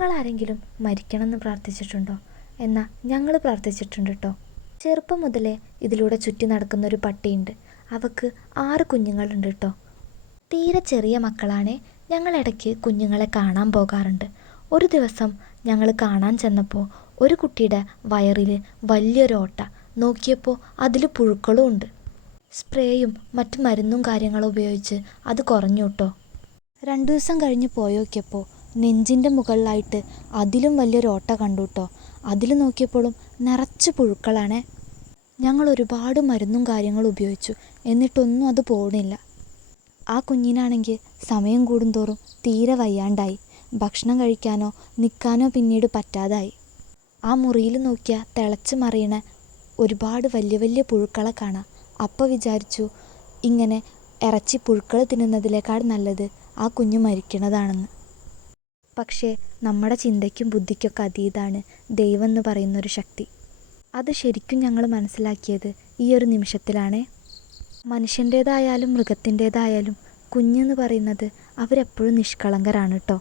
നിങ്ങളാരെങ്കിലും മരിക്കണമെന്ന് പ്രാർത്ഥിച്ചിട്ടുണ്ടോ? എന്നാൽ ഞങ്ങൾ പ്രാർത്ഥിച്ചിട്ടുണ്ട് കേട്ടോ. ചെറുപ്പം മുതലേ ഇതിലൂടെ ചുറ്റി നടക്കുന്നൊരു പട്ടിയുണ്ട്. അവൾക്ക് 6 കുഞ്ഞുങ്ങളുണ്ട് കേട്ടോ. തീരെ ചെറിയ മക്കളാണേ. ഞങ്ങൾ ഇടയ്ക്ക് കുഞ്ഞുങ്ങളെ കാണാൻ പോകാറുണ്ട്. ഒരു ദിവസം ഞങ്ങൾ കാണാൻ ചെന്നപ്പോൾ ഒരു കുട്ടിയുടെ വയറിൽ വലിയൊരു ഓട്ട. നോക്കിയപ്പോൾ അതിൽ പുഴുക്കളും ഉണ്ട്. സ്പ്രേയും മറ്റു മരുന്നും കാര്യങ്ങളും ഉപയോഗിച്ച് അത് കുറഞ്ഞു കേട്ടോ. 2 ദിവസം കഴിഞ്ഞ് പോയി നോക്കിയപ്പോൾ നെഞ്ചിൻ്റെ മുകളിലായിട്ട് അതിലും വലിയൊരു ഓട്ട കണ്ടു കേട്ടോ. അതിൽ നോക്കിയപ്പോഴും നിറച്ച് പുഴുക്കളാണേ. ഞങ്ങൾ ഒരുപാട് മരുന്നും കാര്യങ്ങളും ഉപയോഗിച്ചു, എന്നിട്ടൊന്നും അത് പോകണില്ല. ആ കുഞ്ഞിനാണെങ്കിൽ സമയം കൂടുന്തോറും തീരെ വയ്യാണ്ടായി. ഭക്ഷണം കഴിക്കാനോ നിൽക്കാനോ പിന്നീട് പറ്റാതായി. ആ മുറിയിൽ നോക്കിയാൽ തിളച്ച് മറിയണ ഒരുപാട് വലിയ വലിയ പുഴുക്കളെ കാണാം. അപ്പോൾ വിചാരിച്ചു, ഇങ്ങനെ ഇറച്ചി പുഴുക്കൾ തിന്നുന്നതിനേക്കാൾ നല്ലത് ആ കുഞ്ഞ് മരിക്കണതാണെന്ന്. പക്ഷേ നമ്മുടെ ചിന്തയ്ക്കും ബുദ്ധിക്കൊക്കെ അതീതാണ് ദൈവം എന്ന് പറയുന്നൊരു ശക്തി. അത് ശരിക്കും ഞങ്ങൾ മനസ്സിലാക്കിയത് ഈ ഒരു നിമിഷത്തിലാണേ. മനുഷ്യൻ്റേതായാലും മൃഗത്തിൻ്റേതായാലും കുഞ്ഞെന്ന് പറയുന്നത് അവരെപ്പോഴും നിഷ്കളങ്കരാണ് കേട്ടോ.